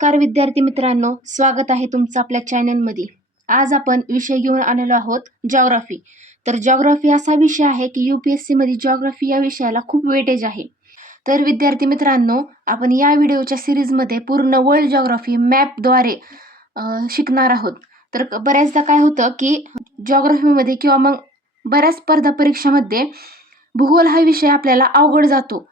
नमस्कार विद्यार्थी मित्रांनो, स्वागत आहे तुमचं आपल्या चॅनलमध्ये. आज आपण विषय घेऊन आलेलो आहोत जिओग्राफी. तर जिओग्राफी असा विषय आहे की UPSC मध्ये जिओग्राफी या विषयाला खूप वेटेज आहे. तर विद्यार्थी मित्रांनो, आपण या व्हिडिओच्या सिरीजमध्ये पूर्ण वर्ल्ड जिओग्राफी मॅपद्वारे शिकणार आहोत. तर बऱ्याचदा काय होतं की जिओग्राफीमध्ये किंवा मग बऱ्याच स्पर्धा परीक्षामध्ये भूगोल हा विषय आपल्याला अवघड जातो.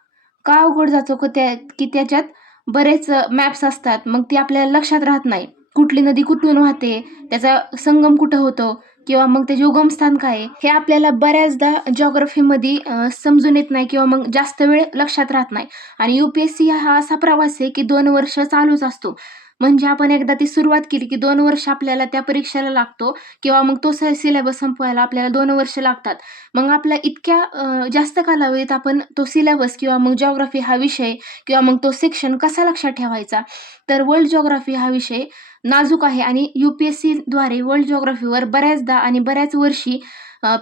का अवघड जातो की त्याच्यात बरेच मॅप्स असतात, मग ती आपल्याला लक्षात राहत नाही. कुठली नदी कुठून वाहते, त्याचा संगम कुठं होतो किंवा मग त्याचे उगमस्थान काय आहे, हे आपल्याला बऱ्याचदा जिओग्राफीमध्ये समजून येत नाही किंवा मग जास्त वेळ लक्षात राहत नाही. आणि UPSC हा असा प्रवास आहे की 2 वर्ष चालूच असतो. म्हणजे आपण एकदा ती सुरुवात केली की 2 वर्ष आपल्याला त्या परीक्षेला लागतो किंवा मग तो सिलेबस संपवायला आपल्याला 2 वर्ष लागतात. मग आपल्या इतक्या जास्त कालावधीत आपण तो सिलेबस किंवा मग जिओग्राफी हा विषय किंवा मग तो सेक्शन कसा लक्षात ठेवायचा. तर वर्ल्ड जिओग्राफी हा विषय नाजूक आहे आणि UPSC द्वारे वर्ल्ड जिओग्राफीवर बऱ्याचदा आणि बऱ्याच वर्षी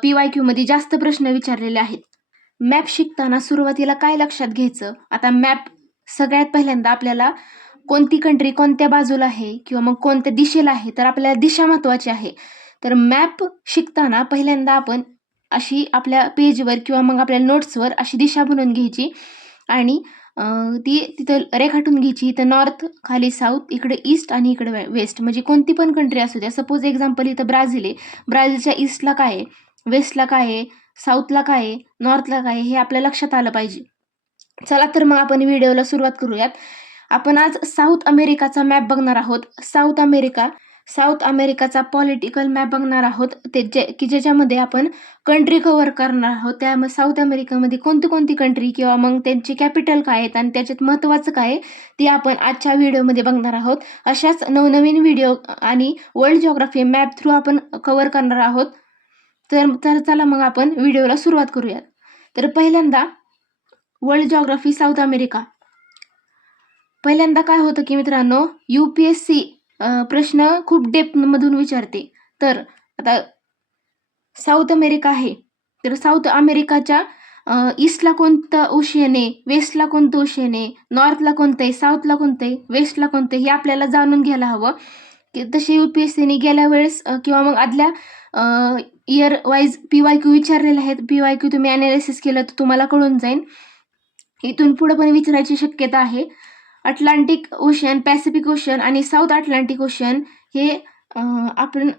PYQ मध्ये जास्त प्रश्न विचारलेले आहेत. मॅप शिकताना सुरुवातीला काय लक्षात घ्यायचं. आता मॅप सगळ्यात पहिल्यांदा आपल्याला कोणती कंट्री कोणत्या बाजूला आहे किंवा मग कोणत्या दिशेला आहे, तर आपल्याला दिशा महत्वाची आहे. तर मॅप शिकताना पहिल्यांदा आपण अशी आपल्या पेजवर किंवा मग आपल्या नोट्सवर अशी दिशा बनवून घ्यायची आणि ती तिथं रेखाटून घ्यायची. इथं नॉर्थ, खाली साऊथ, इकडे ईस्ट आणि इकडे वेस्ट. म्हणजे कोणती पण कंट्री असू द्या. सपोज एक्झाम्पल इथं ब्राझील आहे. ब्राझीलच्या ईस्टला काय आहे, वेस्टला काय आहे, साऊथला काय आहे, नॉर्थला काय आहे, हे आपल्या लक्षात आलं पाहिजे. चला तर मग आपण व्हिडिओला सुरुवात करूयात. आपण आज साऊथ अमेरिकाचा मॅप बघणार आहोत. साऊथ अमेरिकाचा पॉलिटिकल मॅप बघणार आहोत, की ज्याच्यामध्ये आपण कंट्री कव्हर करणार आहोत. त्यामध्ये साऊथ अमेरिकामध्ये कोणती कोणती कंट्री किंवा मग त्यांची कॅपिटल काय आहेत आणि त्याच्यात महत्त्वाचं काय आहे ते आपण आजच्या व्हिडिओमध्ये बघणार आहोत. अशाच नवनवीन व्हिडिओ आणि वर्ल्ड जिओग्राफी मॅप थ्रू आपण कव्हर करणार आहोत. तर चला मग आपण व्हिडिओला सुरुवात करूयात. तर पहिल्यांदा वर्ल्ड जिओग्राफी साऊथ अमेरिका. पहिल्यांदा काय होतं की मित्रांनो, UPSC प्रश्न खूप डेप्थ मधून विचारते. तर आता साऊथ अमेरिका आहे, तर साऊथ अमेरिकाच्या ईस्टला कोणतं ओशियन आहे, वेस्टला कोणतं ओशियन आहे, नॉर्थला कोणतं आहे, साऊथला कोणतं आहे, वेस्टला कोणतं आहे, हे आपल्याला जाणून घ्यायला हवं. की तसे UPSCने गेल्या वेळेस किंवा मग आदल्या इयर वाईज PYQ विचारलेले आहेत. PYQ तुम्ही अनालिसिस केलं तर तुम्हाला कळून जाईल. इथून पुढे पण विचारायची शक्यता आहे. अटलांटिक ओशन, पॅसिफिक ओशन आणि साऊथ अटलांटिक ओशन हे आपण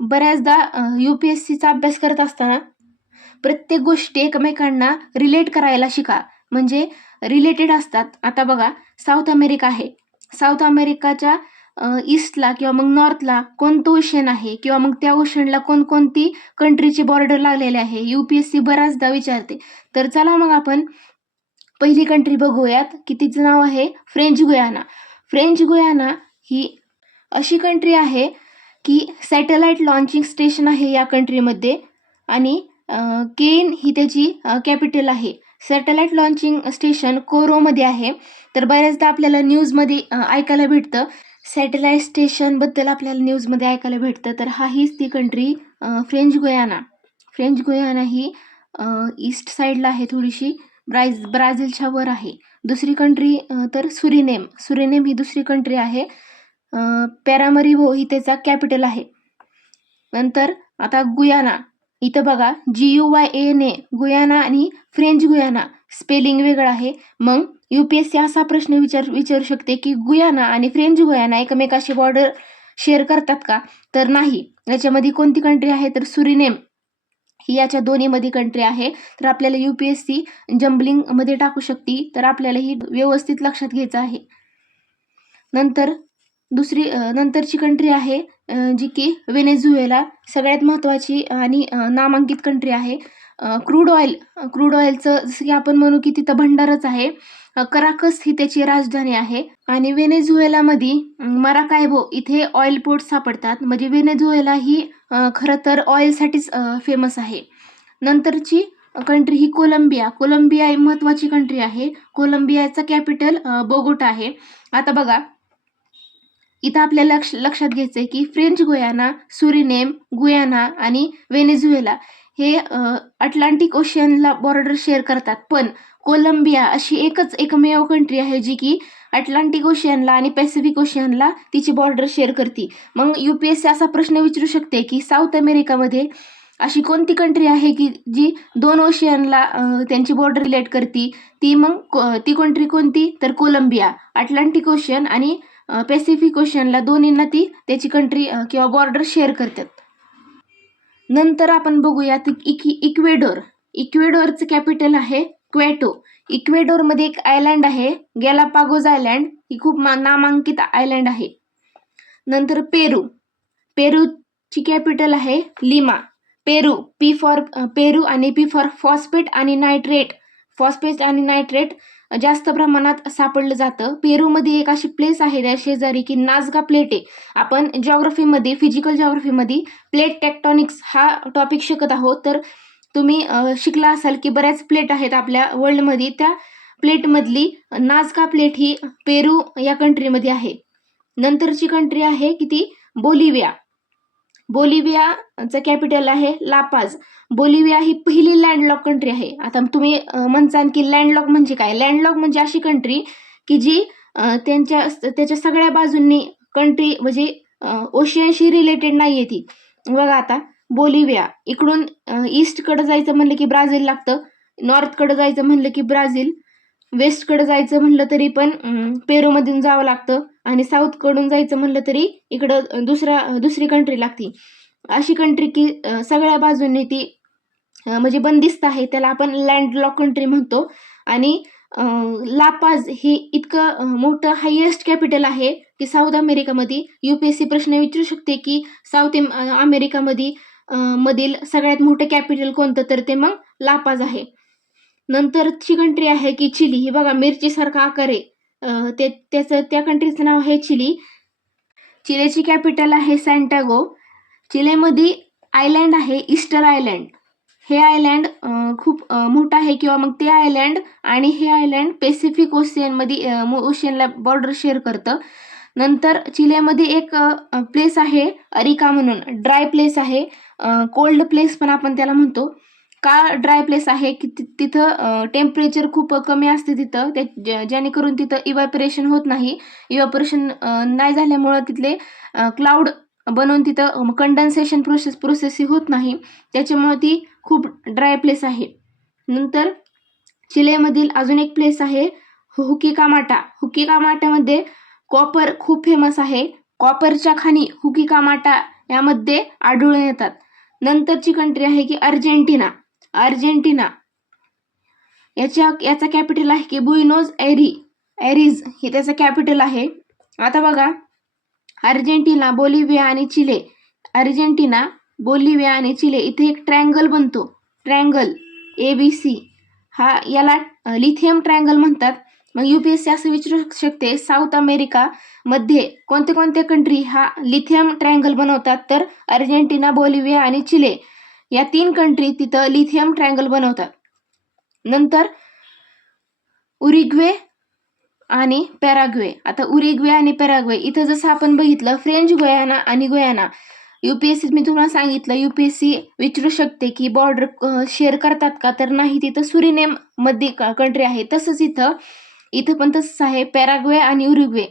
बऱ्याचदा UPSCचा अभ्यास करत असताना प्रत्येक गोष्टी एकमेकांना रिलेट करायला शिका, म्हणजे रिलेटेड असतात. आता बघा, साऊथ अमेरिका आहे. साऊथ अमेरिकाच्या ईस्टला किंवा मग नॉर्थला कोणतं ओशन आहे किंवा मग त्या ओशनला कोणकोणती कंट्रीचे बॉर्डर लागलेले आहे, UPSC बऱ्याचदा विचारते. तर चला मग आपण पहिली कंट्री बघूयात की तिचं नाव आहे फ्रेंच गुयाना. फ्रेंच गुयाना ही अशी कंट्री आहे की सॅटेलाइट लॉन्चिंग स्टेशन आहे या कंट्रीमध्ये आणि केन ही त्याची कॅपिटल आहे. सॅटेलाइट लॉन्चिंग स्टेशन कोरोमध्ये आहे. तर बऱ्याचदा आपल्याला न्यूजमध्ये ऐकायला भेटतं, सॅटेलाइट स्टेशनबद्दल आपल्याला न्यूजमध्ये ऐकायला भेटतं. तर हीच ती country French Guiana. French Guiana ही ईस्ट साईडला आहे, थोडीशी ब्राझीलच्या वर आहे. दुसरी कंट्री तर सुरिनेम ही दुसरी कंट्री आहे. पॅरामरिबो ही त्याचा कॅपिटल आहे. नंतर आता गुयाना, इथं बघा GUYANA, गुयाना आणि फ्रेंच गुयाना स्पेलिंग वेगळं आहे. मग UPSC असा प्रश्न विचारू शकते की गुयाना आणि फ्रेंच गुयाना एकमेकाशी बॉर्डर शेअर करतात का, तर नाही. याच्यामध्ये कोणती कंट्री आहे, तर सुरिनेम ही याच्या दोन्हीमध्ये कंट्री आहे. तर आपल्याला UPSC जम्बलिंग मध्ये टाकू शकते, तर आपल्याला ही व्यवस्थित लक्षात घ्यायचं आहे. नंतरची कंट्री आहे जी की व्हेनेझुएला, सगळ्यात महत्त्वाची आणि नामांकित कंट्री आहे. क्रूड ऑइलचं जसं की आपण म्हणू की तिथं भंडारच आहे. कराकस ही त्याची राजधानी आहे आणि व्हेनेझुएलामध्ये मराकायबो इथे ऑइल पोर्ट सापडतात. म्हणजे व्हेनेझुएला ही खरं तर ऑइलसाठीच फेमस आहे. नंतरची कंट्री ही कोलंबिया ही महत्त्वाची कंट्री आहे. कोलंबियाचा कॅपिटल बोगोटा आहे. आता बघा, इथं आपल्याला लक्षात घ्यायचं आहे की फ्रेंच गुयाना, सुरिनेम, गुयाना आणि व्हेनेझुएला हे अटलांटिक ओशियनला बॉर्डर शेअर करतात. पण कोलंबिया अशी एकमेव कंट्री आहे जी की अटलांटिक ओशियनला आणि पॅसिफिक ओशियनला तिची बॉर्डर शेअर करते. मग UPSC असा प्रश्न विचारू शकते की साऊथ अमेरिकामध्ये अशी कोणती कंट्री आहे की जी 2 ओशियनला त्यांची बॉर्डर रिलेट करते. ती कंट्री कोणती, तर कोलंबिया. अटलांटिक ओशियन आणि पॅसिफिक ओशियनला दोन्हींना ती त्याची कंट्री किंवा बॉर्डर शेअर करतात. नंतर आपण बघूयात इक्वेडोर. इक्वेडोरचं कॅपिटल आहे क्वेटो. इक्वेडोरमध्ये एक आयलँड आहे गॅलापागोस आयलँड. ही खूप नामांकित आयलँड आहे. नंतर पेरू. पेरूची कॅपिटल आहे लिमा. पेरू, पी फॉर पेरू आणि पी फॉर फॉस्फेट आणि नायट्रेट. फॉस्फेट आणि नायट्रेट जास्त प्रमाणात सापडलं जातं. पेरूमध्ये एक अशी प्लेस आहे त्या शेजारी की नाझका प्लेट आहे. आपण जिओग्राफीमध्ये, फिजिकल जिओग्राफीमध्ये प्लेट टेक्टॉनिक्स हा टॉपिक शिकत आहोत. तर तुम्ही शिकला असाल की बऱ्याच प्लेट आहेत आपल्या वर्ल्डमध्ये. त्या प्लेटमधली नाझका प्लेट ही पेरू या कंट्रीमध्ये आहे. नंतरची कंट्री आहे की ती बोलिव्हिया. बोलिव्हियाचं कॅपिटल आहे लापाज. बोलिव्हिया ही पहिली लँडलॉक कंट्री आहे. आता तुम्ही म्हणसाल की लँडलॉक म्हणजे काय? लँडलॉक म्हणजे अशी कंट्री की जी त्याच्या सगळ्या बाजूंनी कंट्री म्हणजे ओशियनशी रिलेटेड नाही आहे ती. बघा आता बोलिव्हिया इकडून ईस्टकडे जायचं म्हणलं की ब्राझील लागतं, नॉर्थकडे जायचं म्हणलं की ब्राझील, वेस्टकडे जायचं म्हणलं तरी पण पेरूमधून जावं लागतं आणि साऊथकडून जायचं म्हणलं तरी इकडं दुसरी कंट्री लागते. अशी कंट्री की सगळ्या बाजूंनी ती म्हणजे बंदिस्त आहे. त्याला आपण लँडलॉक कंट्री म्हणतो. आणि लापाज हे इतकं मोठं हायेस्ट कॅपिटल आहे की साऊथ अमेरिकामध्ये UPSC प्रश्न विचारू शकते की साऊथ अमेरिकामध्ये मधील सगळ्यात मोठं कॅपिटल कोणतं, तर ते मग लापाज आहे. नंतरची कंट्री आहे की चिली. ही बघा मिरचीसारखा आकार आहे. त्या कंट्रीचं नाव आहे चिली. चिलेची कॅपिटल आहे सॅन्टागो. चिलेमध्ये आयलँड आहे ईस्टर आयलँड. हे आयलँड खूप मोठं आहे किंवा मग ते आयलँड आणि हे आयलँड पॅसिफिक ओशियनला बॉर्डर शेअर करतं. नंतर चिलेमध्ये एक प्लेस आहे अरिका म्हणून, ड्राय प्लेस आहे. कोल्ड प्लेस पण आपण त्याला म्हणतो. का ड्राय प्लेस आहे की तिथं टेम्परेचर खूप कमी असते तिथं, जेणेकरून तिथं इव्हॅपोरेशन होत नाही. इव्हॅपोरेशन नाही झाल्यामुळं तिथले क्लाउड बनवून तिथं कंडेन्सेशन प्रोसेस ही होत नाही. त्याच्यामुळे ती खूप ड्राय प्लेस आहे. नंतर चिलेमधील अजून एक प्लेस आहे हुकिकामाटा. हुकिकामाटामध्ये कॉपर खूप फेमस आहे. कॉपरच्या खाणी हुकिकामाटा यामध्ये आढळून येतात. नंतरची कंट्री आहे की अर्जेंटिना. अर्जेंटिना याचा कॅपिटल आहे की बुएनोस एरिज हे त्याचं कॅपिटल आहे. आता बघा अर्जेंटिना, बोलिव्हिया आणि चिले. अर्जेंटिना, बोलिव्हिया आणि चिले इथे एक ट्रायंगल बनतो. ट्रायंगल ABC याला लिथियम ट्रायंगल म्हणतात. मग UPSC असं विचारू शकते साऊथ अमेरिका मध्ये कोणत्या कंट्री हा लिथियम ट्रायंगल बनवतात, तर अर्जेंटिना, बोलिव्हिया आणि चिले या 3 कंट्री तिथं लिथियम ट्रायंगल बनवतात. नंतर उरुग्वे आणि पॅराग्वे. आता उरुग्वे आणि पॅराग्वे इथं जसं आपण बघितलं फ्रेंच गुयाना आणि गुयाना. UPSC मी तुम्हाला सांगितलं UPSC विचारू शकते की बॉर्डर शेअर करतात का, तर नाही. तिथं सुरिनेम मध्ये कंट्री आहे. तसंच इथं पण तसंच आहे पॅराग्वे आणि उरुग्वे.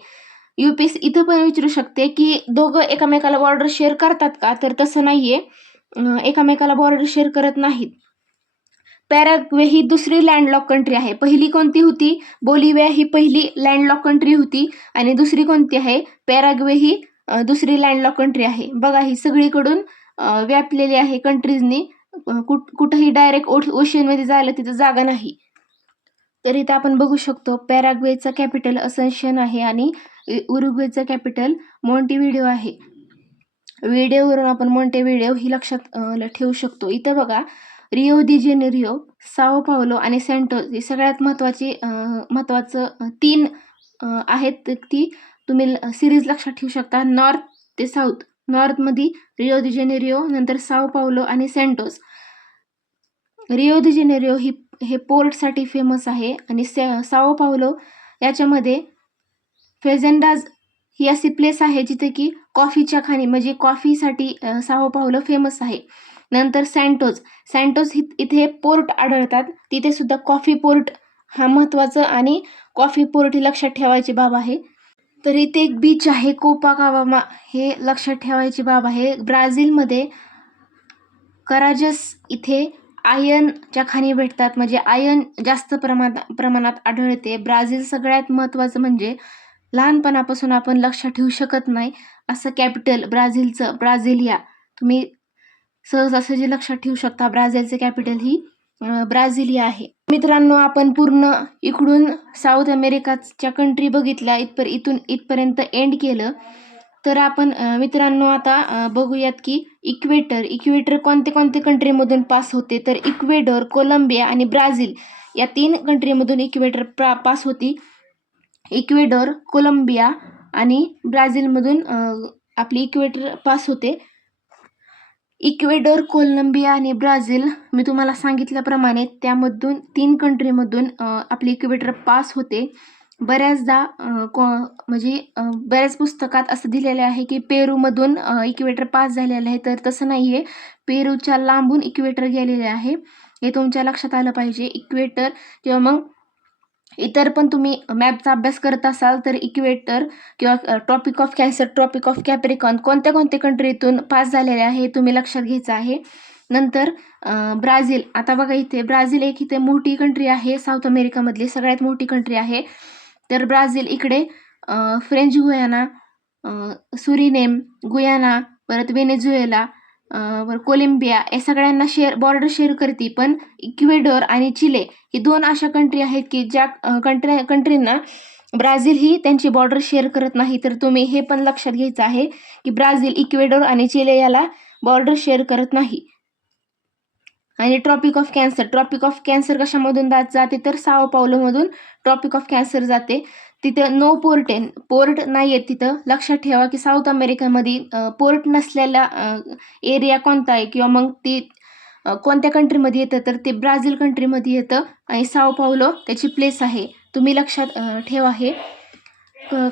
UPSC इथं पण विचारू शकते की दोघं एकमेकाला बॉर्डर शेअर करतात का, तर तसं नाहीये. एकमेकाला बॉर्डर शेअर करत नाहीत. पॅराग्वे ही दुसरी लँडलॉक कंट्री आहे. पहिली कोणती होती? बोलिव्हिया ही पहिली लँडलॉक कंट्री होती आणि दुसरी कोणती आहे? पॅराग्वे ही दुसरी लँडलॉक कंट्री आहे. बघा ही सगळीकडून व्यापलेली आहे कंट्रीजनी. कुठंही डायरेक्ट ओशियनमध्ये जायला तिथं जागा नाही. तर इथं आपण बघू शकतो पॅराग्वेचं कॅपिटल असन्शन आहे आणि उरुग्वेचं कॅपिटल मॉन्टेव्हिडिओ आहे. व्हिडिओवरून आपण मॉन्टेव्हिडिओ ही लक्षात ठेवू शकतो. इथं बघा रिओ दी जेनेरिओ, साओ पावलो आणि सॅन्टोस ही सगळ्यात महत्त्वाचं 3 आहेत. ती तुम्ही सिरीज लक्षात ठेवू शकता. नॉर्थ ते साऊथ. नॉर्थमध्ये रिओ दी जेनेरिओ, नंतर साओ पावलो आणि सॅन्टोस. रिओ दी जेनेरिओ हे पोर्टसाठी फेमस आहे आणि साओ पावलो याच्यामध्ये फेझेंडाज ही अशी प्लेस आहे जिथे की कॉफीच्या खाणी म्हणजे कॉफीसाठी साओ पावलो फेमस आहे. नंतर सॅन्टोस इथे पोर्ट आढळतात. तिथे सुद्धा कॉफी पोर्ट हा महत्त्वाचं आणि कॉफी पोर्ट ही लक्षात ठेवायची बाब आहे. तर इथे एक बीच आहे कोपाकाबामा, हे लक्षात ठेवायची बाब आहे. ब्राझीलमध्ये कराजस इथे आयर्नच्या खाणी भेटतात, म्हणजे आयर्न जास्त प्रमाणात आढळते. ब्राझील सगळ्यात महत्त्वाचं म्हणजे लहानपणापासून आपण लक्षात ठेवू शकत नाही असं कॅपिटल ब्राझीलचं, ब्राझिलिया. तुम्ही सहजासहजी लक्षात ठेवू शकता. ब्राझीलचं कॅपिटल ही ब्राझिलिया आहे. मित्रांनो, आपण पूर्ण इकडून साऊथ अमेरिकाच्या कंट्री बघितल्या, इथून इथपर्यंत एंड केलं. तर आपण मित्रांनो आता बघूयात की इक्वेटर कोणते कंट्रीमधून पास होते. तर इक्वेडोर, कोलंबिया आणि ब्राझील या 3 कंट्रीमधून इक्वेटर पास होती. इक्वेडोर, कोलंबिया आणि ब्राझीलमधून आपली इक्वेटर पास होते. इक्वेडोर, कोलंबिया आणि ब्राझील मी तुम्हाला सांगितल्याप्रमाणे त्यामधून 3 कंट्रीमधून आपली इक्वेटर पास होते. बऱ्याचदा म्हणजे बऱ्याच पुस्तकात असं दिलेलं आहे की पेरूमधून इक्वेटर पास झालेलं आहे, तर तसं नाही आहे. पेरूच्या लांबून इक्वेटर गेलेले आहे, हे तुमच्या लक्षात आलं पाहिजे. इक्वेटर किंवा मग इतर पण तुम्ही मॅपचा अभ्यास करत असाल तर इक्वेटर किंवा tropic of cancer, tropic of Capricorn कोणत्या कंट्रीतून पास झालेले आहे हे तुम्ही लक्षात घ्यायचं आहे. नंतर ब्राझील. आता बघा, इथे ब्राझील एक इथे मोठी कंट्री आहे, साऊथ अमेरिकामधली सगळ्यात मोठी कंट्री आहे. तर ब्राझील इकडे फ्रेंच गुयाना, सुरिनेम, गुयाना, परत व्हेनेझुएला, कोलंबिया या सगळ्यांना बॉर्डर शेअर करते. पण इक्वेडोर आणि चिले ही 2 अशा कंट्री आहेत की ज्या कंट्रींना ब्राझील ही त्यांची बॉर्डर शेअर करत नाही. तर तुम्ही हे पण लक्षात घ्यायचं आहे की ब्राझील, इक्वेडोर आणि चिले याला बॉर्डर शेअर करत नाही. आणि ट्रॉपिक ऑफ कॅन्सर कशामधून जाते तर साओ पावलोमधून ट्रॉपिक ऑफ कॅन्सर जाते. तिथं नो पोर्ट नाही आहेत. तिथं लक्षात ठेवा की साऊथ अमेरिकेमध्ये पोर्ट नसलेला एरिया कोणता आहे किंवा मग ती कोणत्या कंट्रीमध्ये येतं तर ते ब्राझील कंट्रीमध्ये येतं आणि साओ पावलो त्याची प्लेस आहे. तुम्ही लक्षात ठेवा. हे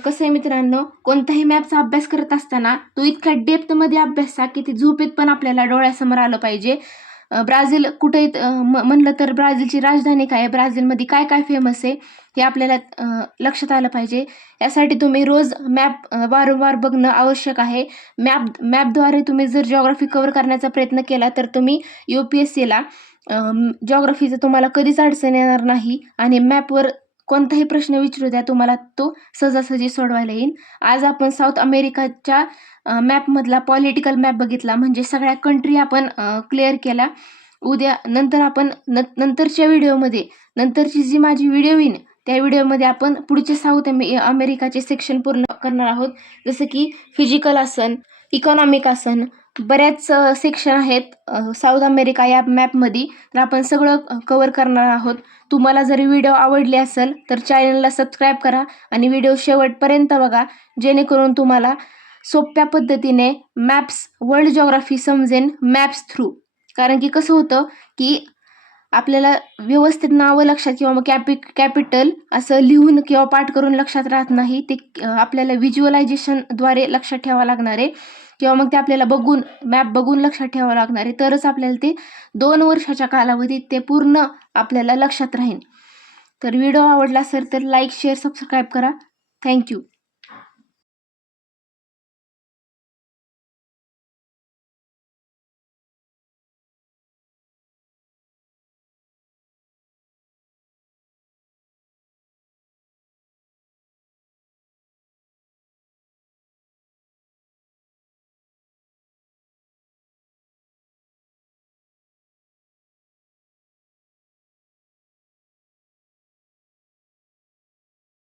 कसं आहे मित्रांनो, कोणताही मॅपचा अभ्यास करत असताना तो इतका डेप्थमध्ये अभ्यासा की ती झोपेत पण आपल्याला डोळ्यासमोर आलं पाहिजे. ब्राझील कुठे म्हणलं तर ब्राझीलची राजधानी काय आहे, ब्राझीलमध्ये काय काय फेमस आहे हे आपल्याला लक्षात आलं पाहिजे. यासाठी तुम्ही रोज मॅप वारंवार बघणं आवश्यक आहे. मॅपद्वारे तुम्ही जर जिओग्राफी कव्हर करण्याचा प्रयत्न केला तर तुम्ही UPSCला जिओग्राफीचं तुम्हाला कधीच अडचण येणार नाही आणि मॅपवर कोणताही प्रश्न विचारू द्या, तुम्हाला तो सहजासहजी सोडवायला येईल. आज आपण साऊथ अमेरिकाच्या मॅपमधला पॉलिटिकल मॅप बघितला, म्हणजे सगळ्या कंट्री आपण क्लिअर केला. नंतर आपण नंतरच्या व्हिडिओमध्ये, नंतरची जी माझी व्हिडिओ येईन त्या व्हिडिओमध्ये आपण पुढचे साऊथ अमेरिकाचे सेक्शन पूर्ण करणार आहोत. जसं की फिजिकल असन, इकॉनॉमिक असन, बऱ्याच सेक्शन आहेत साऊथ अमेरिका या मॅपमध्ये. तर आपण सगळं कव्हर करणार आहोत. तुम्हाला जर व्हिडिओ आवडली असेल तर चॅनलला सबस्क्राईब करा आणि व्हिडिओ शेवटपर्यंत बघा, जेणेकरून तुम्हाला सोप्या पद्धतीने वर्ल्ड जिओग्राफी समजेन मॅप्स थ्रू. कारण की कसं होतं की आपल्याला व्यवस्थित नावं लक्षात किंवा मग कॅपिटल असं लिहून किंवा पाठ करून लक्षात राहत नाही. ते आपल्याला व्हिज्युअलायझेशनद्वारे लक्षात ठेवावं लागणार आहे किंवा मग ते आपल्याला मॅप बघून लक्षात ठेवावं लागणार आहे. तरच आपल्याला ते 2 वर्षाच्या कालावधीत ते पूर्ण आपल्याला लक्षात राहील. तर व्हिडिओ आवडला असेल तर लाईक, शेअर, सबस्क्राईब करा. थँक्यू.